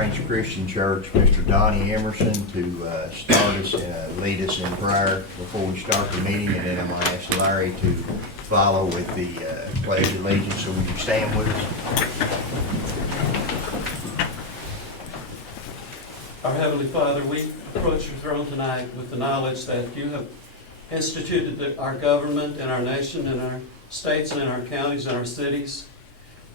Springs Christian Church, Mr. Donnie Emerson, to start us and lead us in prayer before we start the meeting, and then I'm going to ask Larry to follow with the Pledge of Allegiance. So would you stand with us? Our Heavenly Father, we approach your throne tonight with the knowledge that you have instituted our government and our nation and our states and in our counties and our cities.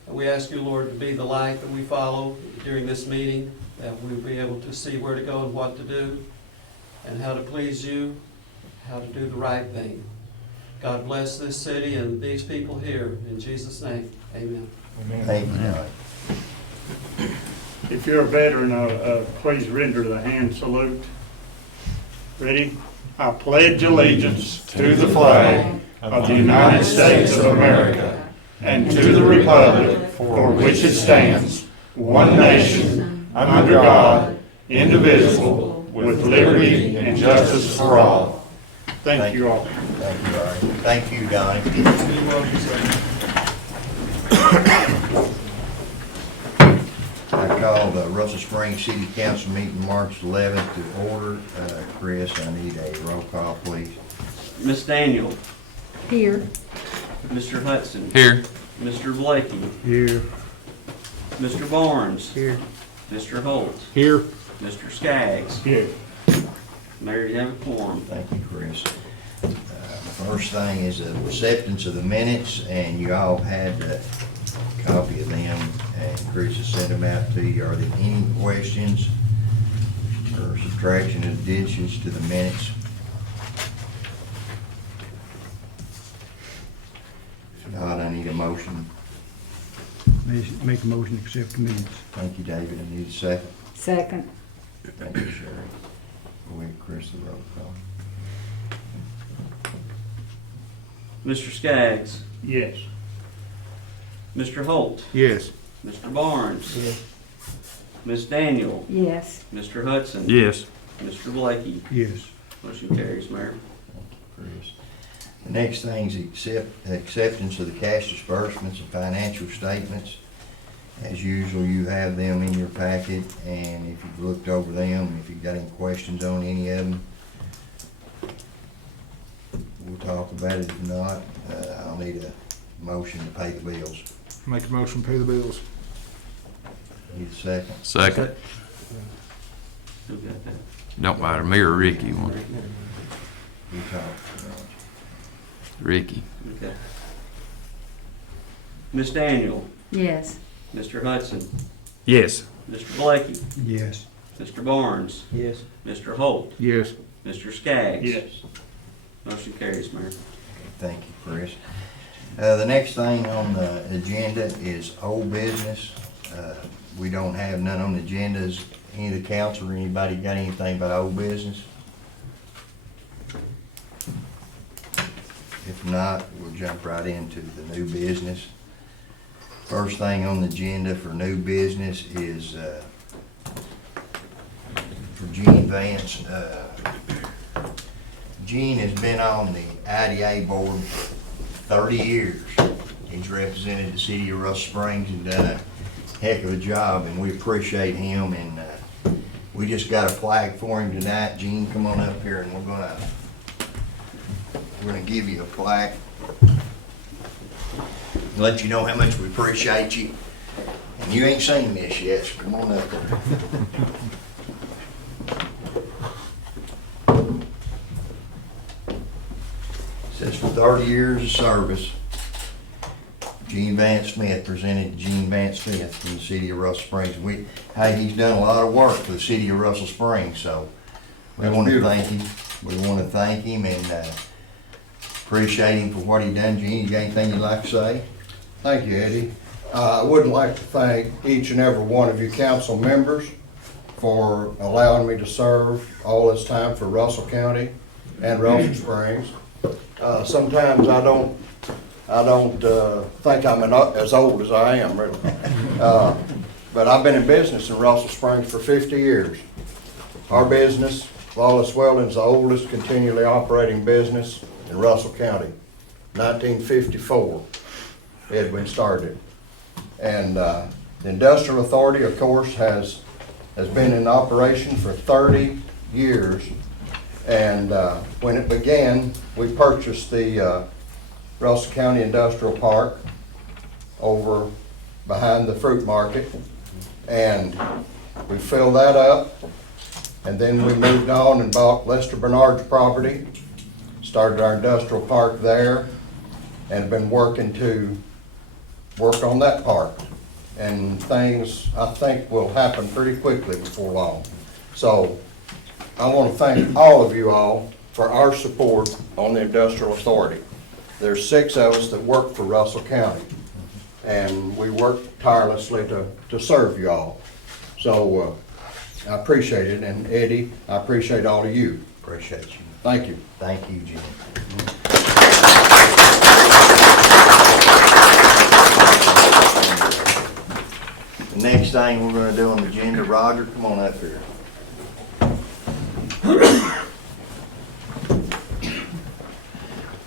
And we ask you, Lord, to be the light that we follow during this meeting, that we'll be able to see where to go and what to do, and how to please you, how to do the right thing. God bless this city and these people here. In Jesus' name, amen. Amen. Thank you, Donnie. If you're a veteran, please render the hand salute. Ready? I pledge allegiance to the flag of the United States of America and to the republic for which it stands, one nation, under God, indivisible, with liberty and justice for all. Thank you all. Thank you, Larry. Thank you, Donnie. I call the Russell Springs City Council meeting March 11th to order. Chris, I need a roll call, please. Miss Daniel. Here. Mr. Hudson. Here. Mr. Blakey. Here. Mr. Barnes. Here. Mr. Holt. Here. Mr. Skaggs. Here. Mayor, you have a quorum. Thank you, Chris. First thing is the acceptance of the minutes, and you all had a copy of them, and Chris has sent them out to you. Are there any questions or subtraction or additions to the minutes? If not, I need a motion. Make a motion to accept the minutes. Thank you, David. I need a second. Second. Thank you, Sherry. Go ahead, Chris, the roll call. Mr. Skaggs. Yes. Mr. Holt. Yes. Mr. Barnes. Yes. Miss Daniel. Yes. Mr. Hudson. Yes. Mr. Blakey. Yes. Motion carries, Mayor. Thank you, Chris. The next thing is acceptance of the cash disbursements and financial statements. As usual, you have them in your packet, and if you've looked over them, if you've got any questions on any of them, we'll talk about it. If not, I'll need a motion to pay the bills. Make a motion to pay the bills. Need a second? Second. Who got that? Don't matter, me or Ricky. We talk. Ricky. Okay. Miss Daniel. Yes. Mr. Hudson. Yes. Mr. Blakey. Yes. Mr. Barnes. Yes. Mr. Holt. Yes. Mr. Skaggs. Yes. Motion carries, Mayor. Thank you, Chris. The next thing on the agenda is old business. We don't have none on the agendas. Any of the council or anybody got anything about old business? If not, we'll jump right into the new business. First thing on the agenda for new business is for Gene Vance. Gene has been on the IDA board for 30 years. He's represented the city of Russell Springs and done a heck of a job, and we appreciate him. And we just got a flag for him tonight. Gene, come on up here, and we're gonna give you a plaque. Let you know how much we appreciate you. And you ain't seen this yet, so come on up there. Says for 30 years of service, Gene Vance Smith, presented to Gene Vance Smith from the city of Russell Springs. Hey, he's done a lot of work for the city of Russell Springs, so we want to thank him. We want to thank him and appreciate him for what he done. Gene, you got anything you'd like to say? Thank you, Eddie. I would like to thank each and every one of you council members for allowing me to serve all this time for Russell County and Russell Springs. Sometimes I don't think I'm as old as I am, really. But I've been in business in Russell Springs for 50 years. Our business, Lawless Welding, is the oldest continually operating business in Russell County. 1954, Edwin started. And the Industrial Authority, of course, has has been in operation for 30 years. And when it began, we purchased the Russell County Industrial Park over behind the fruit market. And we filled that up. And then we moved on and bought Lester Bernard's property, started our industrial park there, and have been working to work on that park. And things, I think, will happen pretty quickly before long. So I want to thank all of you all for our support on the Industrial Authority. There's 6 of us that work for Russell County, and we work tirelessly to serve you all. So I appreciate it, and Eddie, I appreciate all of you. Appreciate you. Thank you. Thank you, Jim. The next thing we're gonna do on the agenda, Roger, come on up here.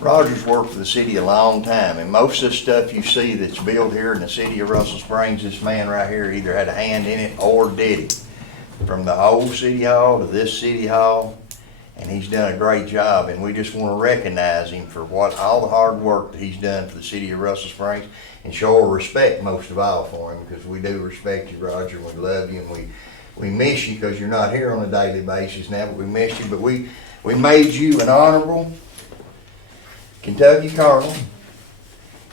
Roger's worked for the city a long time, and most of the stuff you see that's built here in the city of Russell Springs, this man right here either had a hand in it or did it. From the old city hall to this city hall, and he's done a great job, and we just want to recognize him for all the hard work that he's done for the city of Russell Springs, and show our respect most of all for him, because we do respect you, Roger, and we love you, and we miss you because you're not here on a daily basis now, but we miss you. But we made you an honorable Kentucky Colonel,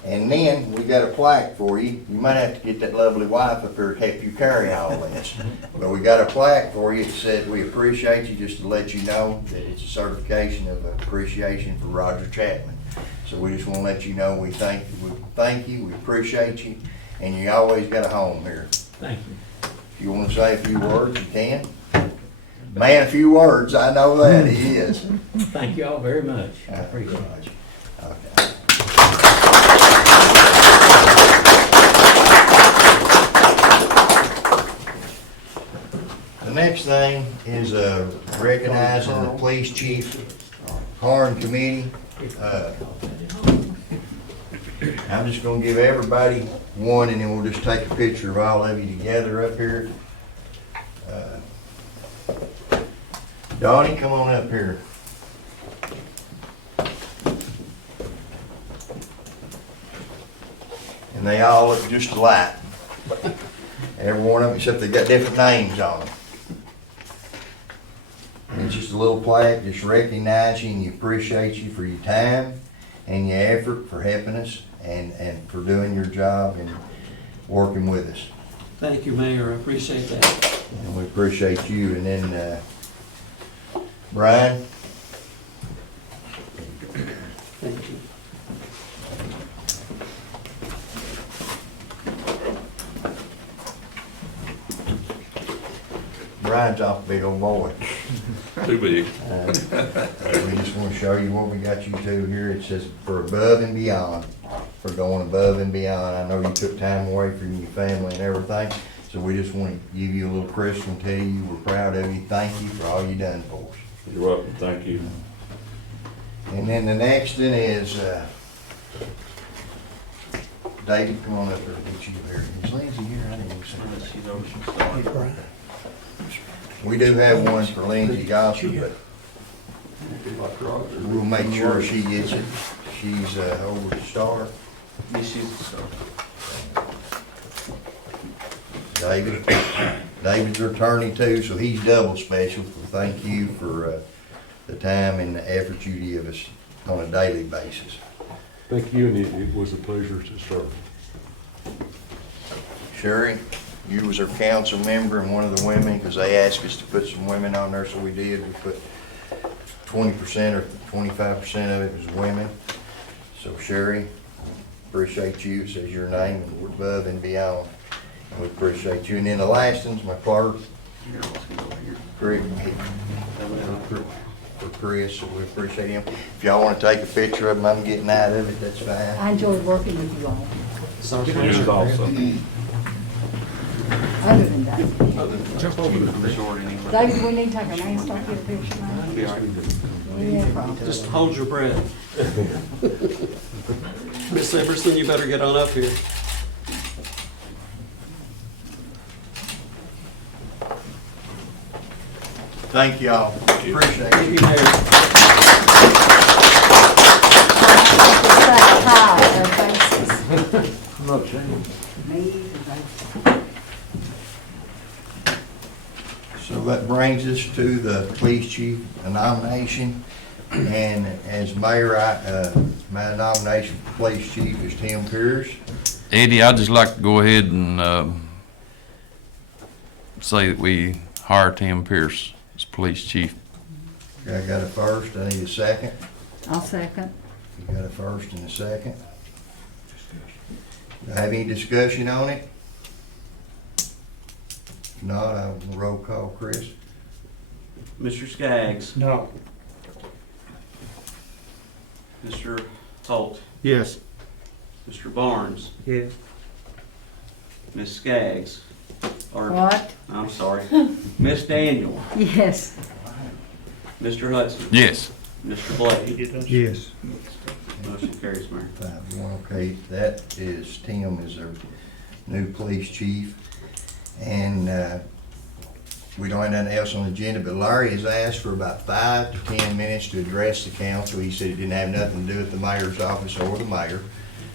and then we got a plaque for you. You might have to get that lovely wife up here to help you carry all this. But we got a plaque for you that says we appreciate you, just to let you know that it's a certification of appreciation for Roger Chapman. So we just want to let you know we thank you, we appreciate you, and you always got a home here. Thank you. If you want to say a few words, you can. Man, a few words, I know that, he is. Thank you all very much. I appreciate it. Okay. The next thing is recognizing the police chief, Horn Committee. I'm just gonna give everybody one, and then we'll just take a picture of all of you together up here. Donnie, come on up here. And they all look just alike. Every one of them, except they got different names on them. And it's just a little plaque, just recognizing you, appreciate you for your time and your effort for helping us and for doing your job and working with us. Thank you, Mayor, I appreciate that. And we appreciate you. And then, Brian. Thank you. Brian's off a big old boy. Too big. We just want to show you what we got you to here. It says for above and beyond, for going above and beyond. I know you took time away from your family and everything, so we just want to give you a little crystal and tell you we're proud of you. Thank you for all you done for us. You're welcome, thank you. And then the next one is, David, come on up there, get you here. Is Lindsay here? I didn't even see her. We do have one for Lindsay Gossett, but we'll make sure she gets it. She's over the Star. Yes, she's the star. David's our attorney too, so he's double special. Thank you for the time and the effort you give us on a daily basis. Thank you, and it was a pleasure to serve. Sherry, you was our council member and one of the women, because they asked us to put some women on there, so we did. We put 20% or 25% of it was women. So Sherry, appreciate you. It says your name, and we're above and beyond. And we appreciate you. And then the last one's my clerk, Here, let's go over here. Greg, for Chris, so we appreciate him. If y'all want to take a picture of him, I'm getting out of it, that's fine. I enjoyed working with you all, It's our Yours pleasure. also. other than that. Jump over Keep the it short anyway. David, we need to take a name, start get a picture now. Be all right. Yeah, probably. Just hold your breath. Miss Emerson, you better get on up here. Thank y'all. Appreciate Thank it. you, Mayor. Hi, their faces. I'm not ashamed. Me, they- So that brings us to the police chief nomination. And as mayor, my nomination for police chief is Tim Pierce. Eddie, I'd just like to go ahead and say that we hire Tim Pierce as police chief. I got a first, I need a second. I'll second. You got a first and a second. Do I have any discussion on it? If not, I'll roll call, Chris. Mr. Skaggs, No. Mr. Holt, Yes. Mr. Barnes, Yes. Ms. Skaggs, or, What? I'm sorry, Miss Daniel, Yes. Mr. Hudson, Yes. Mr. Blade. It does. Yes. Motion carries, Mayor. 5-1, okay, that is Tim is our new police chief. And we don't have nothing else on the agenda, but Larry has asked for about 5 to 10 minutes to address the council. He said it didn't have nothing to do with the mayor's office or the mayor.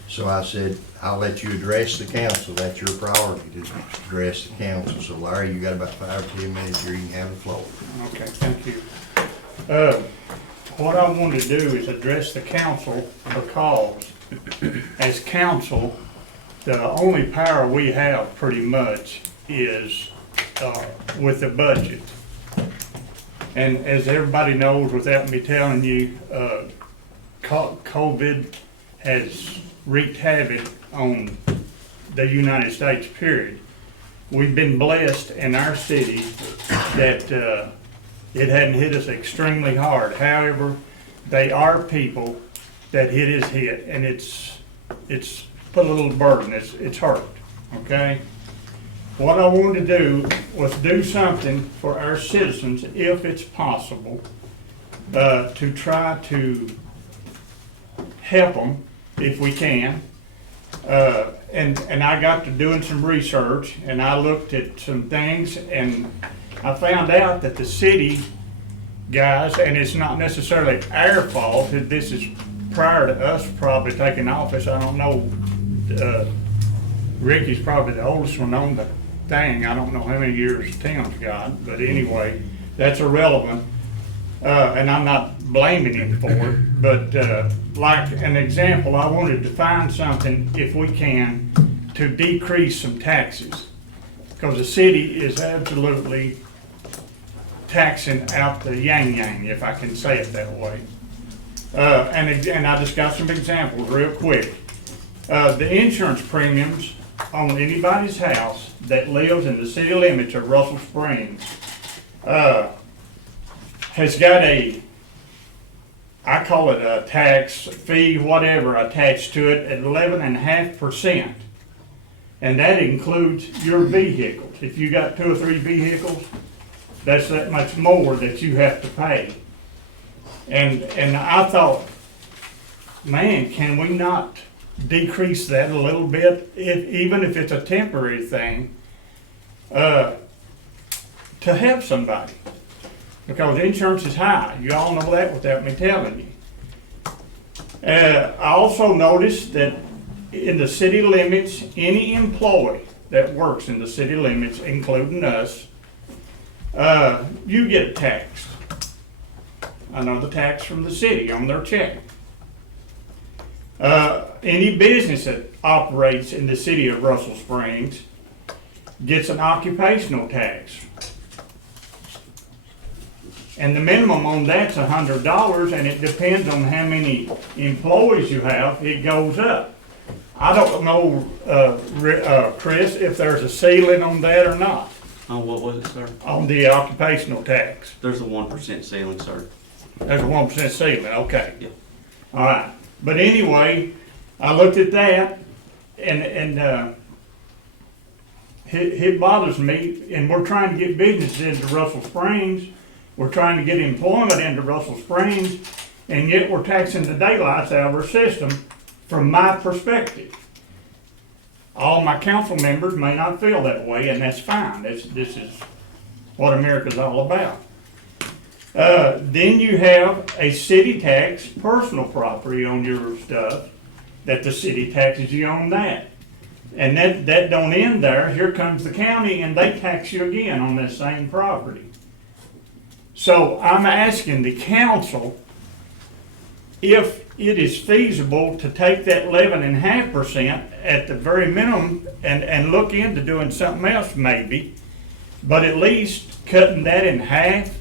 So I said, I'll let you address the council. That's your priority to address the council. So Larry, you got about 5 or 10 minutes here. You can have the floor. Okay, thank you. What I want to do is address the council because as council, the only power we have pretty much is with the budget. And as everybody knows, without me telling you, COVID has wreaked havoc on the United States, period. We've been blessed in our city that it hadn't hit us extremely hard. However, they are people that is hit, and it's put a little burden, it's hurt, okay? What I wanted to do was do something for our citizens, if it's possible, to try to help them if we can. And I got to doing some research, and I looked at some things, and I found out that the city guys, and it's not necessarily our fault, this is prior to us probably taking office, I don't know, Ricky's probably the oldest one on the thing, I don't know how many years Tim's got, but anyway, that's irrelevant, and I'm not blaming him for it, but like an example, I wanted to find something, if we can, to decrease some taxes, because the city is absolutely taxing out the yang, if I can say it that way. And I just got some examples real quick. The insurance premiums on anybody's house that lives in the city limits of Russell Springs has got I call it a tax fee, whatever, attached to it at 11.5%. And that includes your vehicles. If you got 2 or 3 vehicles, that's that much more that you have to pay. And I thought, man, can we not decrease that a little bit, even if it's a temporary thing, to help somebody? Because insurance is high. You all know that without me telling you. I also noticed that in the city limits, any employee that works in the city limits, including us, you get taxed. Another tax from the city on their check. Any business that operates in the city of Russell Springs gets an occupational tax. And the minimum on that's $100, and it depends on how many employees you have, it goes up. I don't know, Chris, if there's a ceiling on that or not, What was it, sir? on the occupational tax. There's a 1% ceiling, sir. There's a 1% ceiling, okay. Yep. All right, but anyway, I looked at that, and it bothers me, and we're trying to get businesses into Russell Springs, we're trying to get employment into Russell Springs, and yet we're taxing the daylights out of our system from my perspective. All my council members may not feel that way, and that's fine. This is what America's all about. Then you have a city tax, personal property on your stuff, that the city taxes you on that. And that don't end there. Here comes the county and they tax you again on that same property. So I'm asking the council if it is feasible to take that 11.5% at the very minimum and look into doing something else maybe, but at least cutting that in half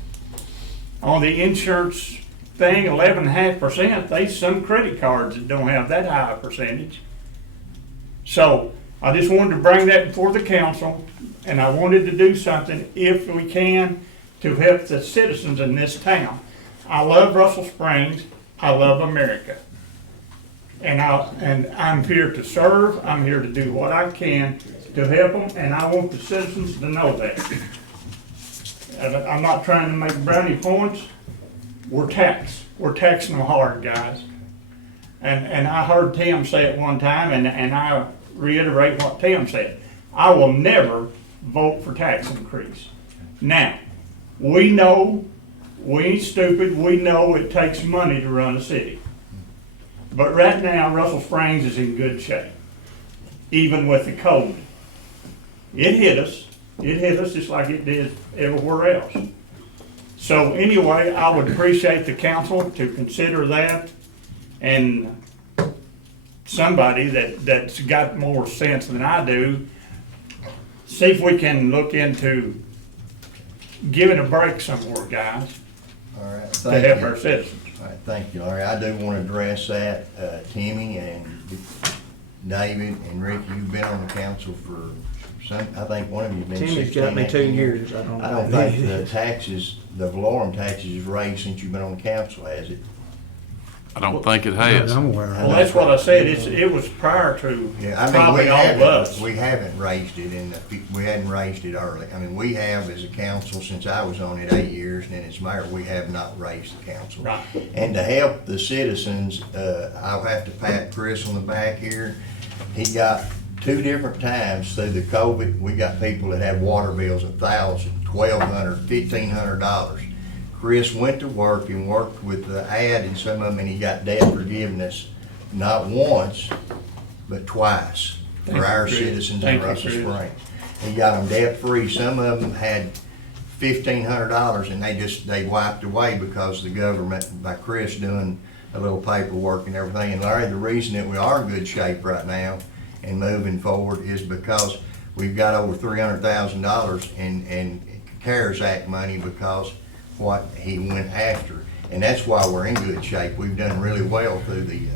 on the insurance thing, 11.5%. There's some credit cards that don't have that high a percentage. So I just wanted to bring that before the council, and I wanted to do something, if we can, to help the citizens in this town. I love Russell Springs. I love America. And I'm here to serve. I'm here to do what I can to help them, and I want the citizens to know that. And I'm not trying to make brownie points. We're taxing them hard, guys. And I heard Tim say it one time, and I reiterate what Tim said. I will never vote for tax increase. Now, we know, we ain't stupid, we know it takes money to run a city. But right now, Russell Springs is in good shape, even with the COVID. It hit us just like it did everywhere else. So anyway, I would appreciate the council to consider that, and somebody that's got more sense than I do, see if we can look into giving a break somewhere, guys, All right, to thank help you. our citizens. All right, thank you, Larry. I do want to address that. Timmy and David and Ricky, you've been on the council for I think one of you've been 16, Timmy's got me 2 18 years. I don't I don't think the taxes, the Valorum taxes is raised since you've been on the council, has it? I don't think it has. I'm aware of Well, it. that's what I said, it was prior to Yeah, I mean, probably all of us. we haven't raised it we hadn't raised it early. I mean, we have as a council, since I was on it 8 years, and then as mayor, we have not raised the council. Right. And to help the citizens, I'll have to pat Chris on the back here. He got 2 different times through the COVID, we got people that had water bills $1,000, $1,200, $1,500. Chris went to work and worked with the ad and some of them, and he got debt forgiveness, not once, but twice for our citizens in Russell Springs. He got them debt-free. Some of them had $1,500 and they wiped away because the government, by Chris doing a little paperwork and everything. And Larry, the reason that we are in good shape right now and moving forward is because we've got over $300,000 in CARES Act money because what he went after. And that's why we're in good shape. We've done really well through the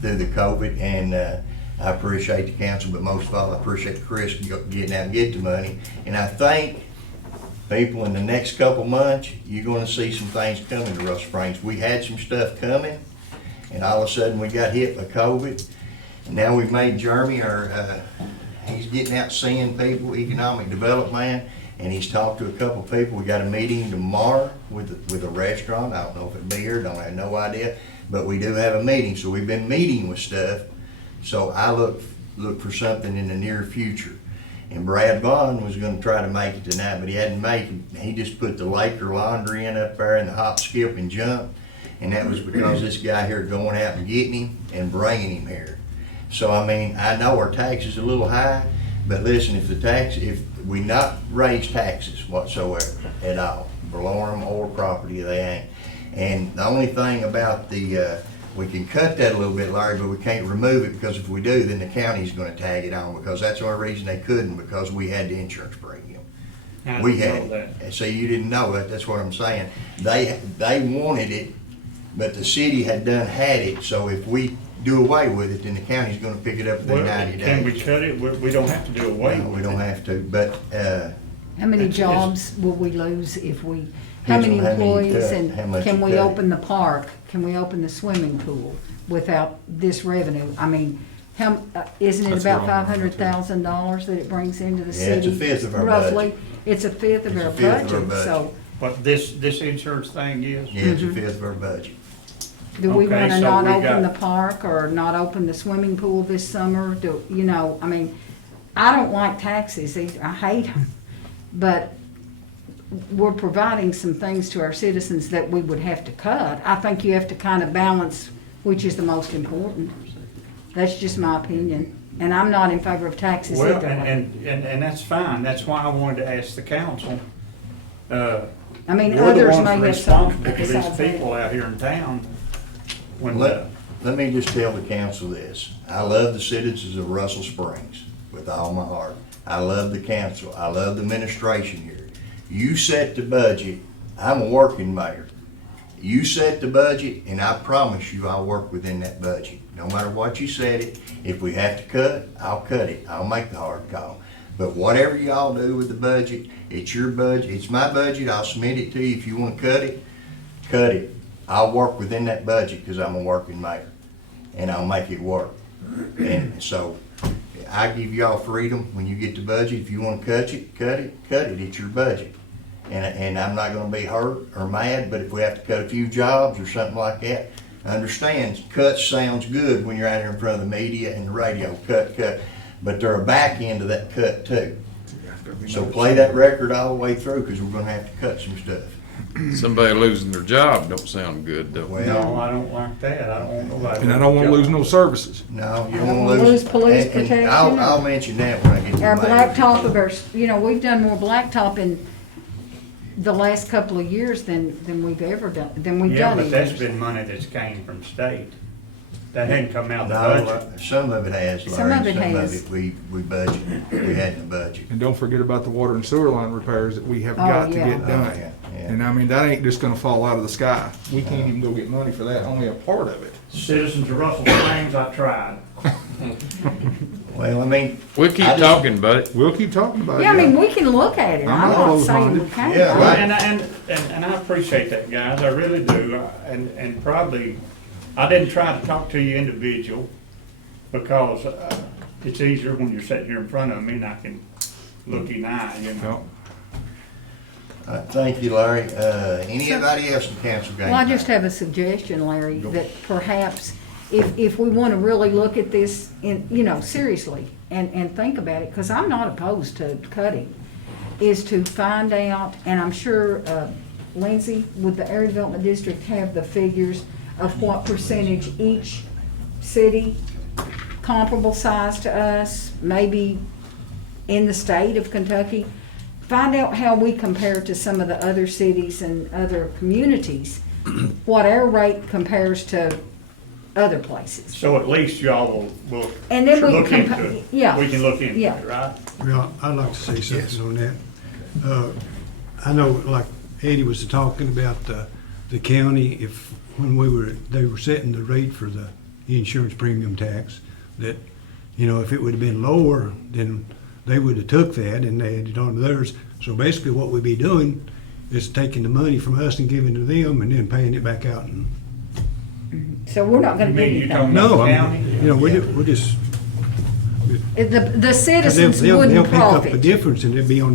COVID, and I appreciate the council, but most of all, I appreciate Chris getting out and get the money. And I think people in the next couple months, you're gonna see some things coming to Russell Springs. We had some stuff coming, and all of a sudden we got hit by COVID. And now we've made Jeremy he's getting out seeing people, economic development man, and he's talked to a couple people. We got a meeting tomorrow with a restaurant. I don't know if it'll be here, don't have no idea, but we do have a meeting. So we've been meeting with stuff. So I look for something in the near future. And Brad Vaughn was gonna try to make it tonight, but he hadn't made it. He just put the Laker laundry in up there and the hop, skip, and jump. And that was because this guy here going out and getting him and bringing him here. So, I mean, I know our tax is a little high, but listen, if we not raise taxes whatsoever at all, Valorum or property, they ain't. And the only thing about we can cut that a little bit, Larry, but we can't remove it, because if we do, then the county's gonna tag it on, because that's the only reason they couldn't, because we had the insurance premium. We had it. So you didn't know it, that's what I'm saying. They wanted it, but the city had had it, so if we do away with it, then the county's gonna pick it up within 90 days. Can we cut it? We don't have to do away No, with it. we don't have to, but, How many jobs will we lose if we, how many Depends on how many you employees, cut, and how much can you we cut. open the park? Can we open the swimming pool without this revenue? I mean, isn't it That's about where I'm going to. $500,000 that it brings into the Yeah, city? it's a fifth of our Roughly, budget. it's a fifth of It's a our fifth of our budget, so But this insurance thing is. yeah, it's a fifth of our budget. do we Okay, wanna so not we open the got- park or not open the swimming pool this summer? I mean, I don't like taxes either, I hate them. But we're providing some things to our citizens that we would have to cut. I think you have to kind of balance which is the most important. That's just my opinion. And I'm not in favor of taxes Well, either. and that's fine. That's why I wanted to ask the council. I mean, We're the others ones may have some responsible for these besides that. people out here in town. When Let me just tell the council this. I love the citizens of Russell Springs with all my heart. I love the council. I love the administration here. You set the budget. I'm a working mayor. You set the budget, and I promise you I'll work within that budget. No matter what you set it, if we have to cut, I'll cut it. I'll make the hard call. But whatever y'all do with the budget, it's your budget. It's my budget. I'll submit it to you. If you want to cut it, cut it. I'll work within that budget because I'm a working mayor, and I'll make it work. And so I give y'all freedom when you get the budget. If you want to cut it, cut it, cut it. It's your budget. And I'm not gonna be hurt or mad, but if we have to cut a few jobs or something like that, understand, cut sounds good when you're out here in front of the media and the radio, cut, cut. But there are a back end of that cut too. So play that record all the way through, because we're gonna have to cut some stuff. Somebody losing their job don't sound good, though. Well, no, I don't like that. I don't want nobody. And I don't wanna lose no services. no, you I don't don't wanna wanna lose police and protection. I'll mention that when I get to Our the mayor. blacktop of our, we've done more blacktop in the last couple of years than we've ever done, than we've Yeah, done in but that's years. been money that's came from state. That hadn't come out of the No, budget. some of it has, Some Larry, of it some has. of it we budgeted, we had in the budget. And don't forget about the water and sewer line repairs that we have Oh, got to yeah. get Oh, done. yeah, yeah. And I mean, that ain't just gonna fall out of the sky. We can't even go get money for that, only a part of it. Citizens of Russell Springs, I tried. Well, I mean, We'll keep I just- talking, buddy. We'll keep talking about it. Yeah, I mean, we can look at it. I'm I'm not not closed saying we minded. can't. Yeah, Well, right. and I appreciate that, guys, I really do, and probably, I didn't try to talk to you individual, because it's easier when you're sitting here in front of me and I can look you in the eye, you know. Thank you, Larry. Anybody else in council got Well, I anything? just have a suggestion, Larry, that perhaps if we want to really look at this seriously and think about it, because I'm not opposed to cutting, is to find out, and I'm sure Lindsay, would the Area Development District have the figures of what percentage each city comparable size to us, maybe in the state of Kentucky? Find out how we compare to some of the other cities and other communities, what our rate compares to other places. So at least y'all will And then we look can into compa- it. yeah. We can look into Yeah. it, right? Well, I'd like to say something on that. I know, like Eddie was talking about the county, when they were setting the rate for the insurance premium tax, that, if it would have been lower, then they would have took that and they added on to theirs. So basically what we'd be doing is taking the money from us and giving to them and then paying it back out. And So we're not gonna You do mean you anything. talking no, about the I county? mean, we're just, The citizens they'll wouldn't pick up the profit. difference and it'd be on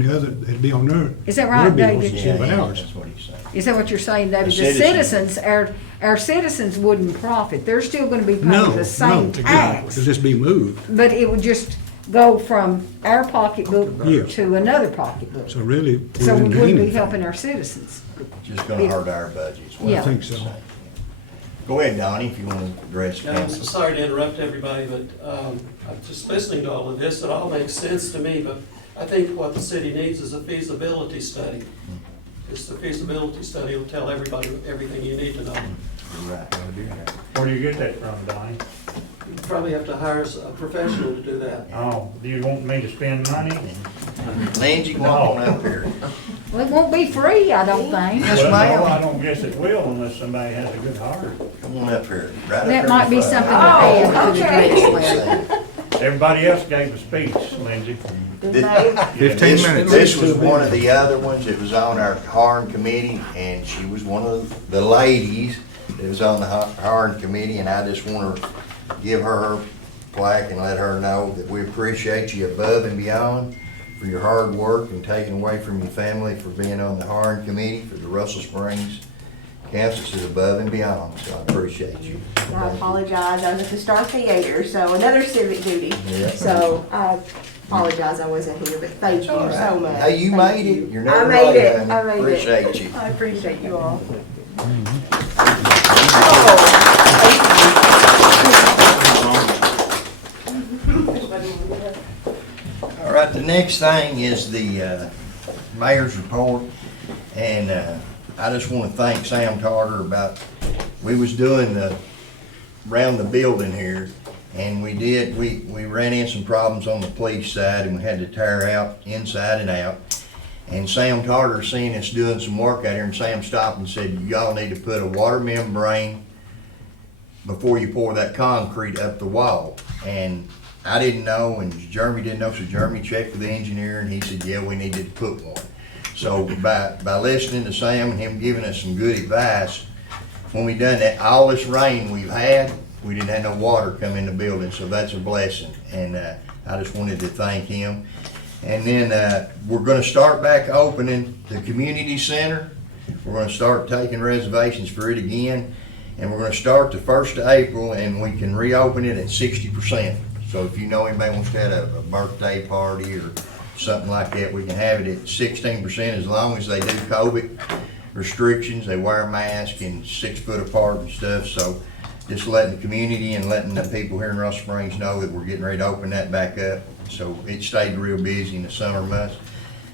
their. Is that right, their bills David? instead of Yeah, ours. that's what he's saying. Is that what you're saying, David? The The citizens. citizens, our citizens wouldn't profit. They're still gonna be No, paying the same exactly. tax. It'll just be moved. But it would just go from our pocketbook Yeah. to another pocketbook. So really, So we wouldn't wouldn't gain be anything. helping our citizens. Just gonna hurt our budgets. Yeah. I think so. Go ahead, Donnie, if you want to address Yeah, I'm council. sorry to interrupt everybody, but I'm just listening to all of this, it all makes sense to me, but I think what the city needs is a feasibility study. It's the feasibility study will tell everybody everything you need to know. You're right. Where do you get that from, Donnie? You probably have to hire a professional to do that. Oh, do you want me to spend money? Lindsay, come on up here. Well, it won't be free, I don't think. Yes, Well, no, ma'am. I don't guess it will unless somebody has a good heart. Come on up here. Right up That here might in be front. something to add to the dress, Larry. Everybody else gave a speech, Lindsay. This 15 minutes. This was one of the other ones. It was on our Harn committee, and she was one of the ladies that was on the Harn committee, and I just want to give her plaque and let her know that we appreciate you above and beyond for your hard work and taking away from your family for being on the Harn committee for the Russell Springs Council is above and beyond, so I appreciate you. I apologize, I was at the Star Theater, so another civic duty. Yeah. So, Apologize, I wasn't here, but thank you so much. Hey, you Thank made you. it. You're never I made late, it. honey. I made it. Appreciate you. I appreciate you all. All right, the next thing is the mayor's report, and I just want to thank Sam Tarter about, we was doing around the building here, and we ran in some problems on the police side, and we had to tear out inside and out. And Sam Tarter seen us doing some work out here, and Sam stopped and said, y'all need to put a water membrane before you pour that concrete up the wall. And I didn't know, and Jeremy didn't know, so Jeremy checked with the engineer, and he said, yeah, we needed to put one. So by listening to Sam and him giving us some good advice, when we done that, all this rain we've had, we didn't have no water come in the building, so that's a blessing. And I just wanted to thank him. And then we're gonna start back opening the community center. We're gonna start taking reservations for it again. And we're gonna start the 1st of April, and we can reopen it at 60%. So if you know anybody wants to have a birthday party or something like that, we can have it at 16% as long as they do COVID restrictions. They wear a mask and 6 foot apart and stuff. So just letting the community and letting the people here in Russell Springs know that we're getting ready to open that back up. So it stayed real busy in the summer months.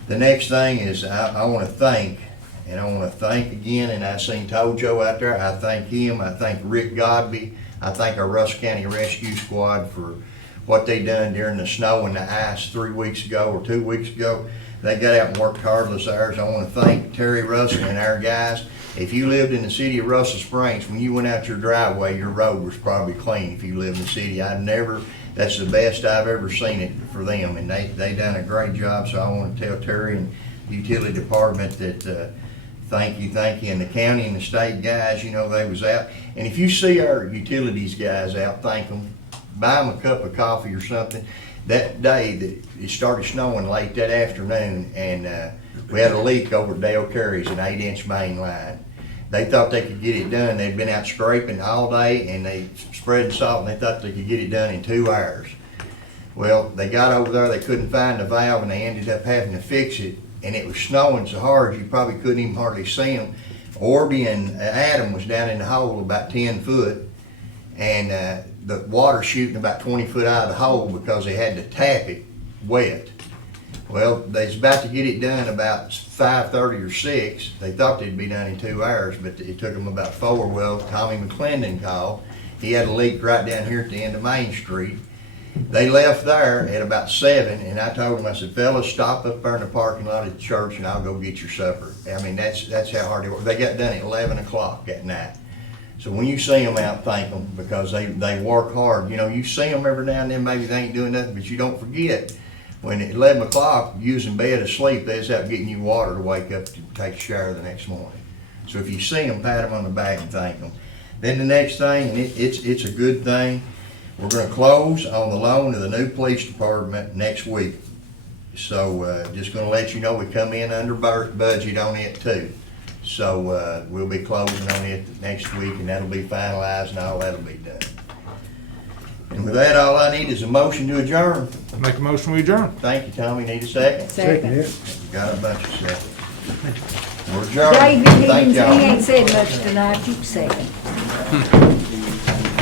The next thing is I want to thank, and I want to thank again, and I seen Tojo out there. I thank him. I thank Rick Godby. I thank our Russell County Rescue Squad for what they done during the snow and the ice 3 weeks ago or 2 weeks ago. They got out and worked tireless hours. I want to thank Terry Russell and our guys. If you lived in the city of Russell Springs, when you went out your driveway, your road was probably clean if you lived in the city. That's the best I've ever seen it for them, and they done a great job. So I want to tell Terry and the utility department that thank you, and the county and the state guys, you know, they was out. And if you see our utilities guys out, thank them. Buy them a cup of coffee or something. That day that it started snowing late that afternoon, and we had a leak over Dale Carey's, an 8-inch main line. They thought they could get it done. They'd been out scraping all day, and they spread salt, and they thought they could get it done in 2 hours. Well, they got over there, they couldn't find the valve, and they ended up having to fix it. And it was snowing so hard you probably couldn't even hardly see them. Orby and Adam was down in the hole about 10 foot, and the water shooting about 20 foot out of the hole because they had to tap it wet. Well, they was about to get it done about 5:30 or 6. They thought they'd be done in 2 hours, but it took them about 4. Well, Tommy McClendon called. He had a leak right down here at the end of Main Street. They left there at about 7, and I told them, I said, fellas, stop up there in the parking lot at the church, and I'll go get your supper. I mean, that's how hard they work. They got done at 11 o'clock at night. So when you see them out, thank them, because they work hard. You know, you see them every now and then, maybe they ain't doing nothing, but you don't forget, when at 11 o'clock, you was in bed asleep, they was out getting you water to wake up to take a shower the next morning. So if you see them, pat them on the back and thank them. Then the next thing, and it's a good thing, we're going to close on the loan to the new police department next week. So just going to let you know we come in under budget on it too. So we'll be closing on it next week, and that'll be finalized and all that'll be done. And with that, all I need is a motion to adjourn. Make a motion, we adjourn. Thank you, Tommy. Need a second? Second. We've got a bunch of seconds. We're adjourned. David Thank Higgins, he y'all. ain't said much tonight, you second.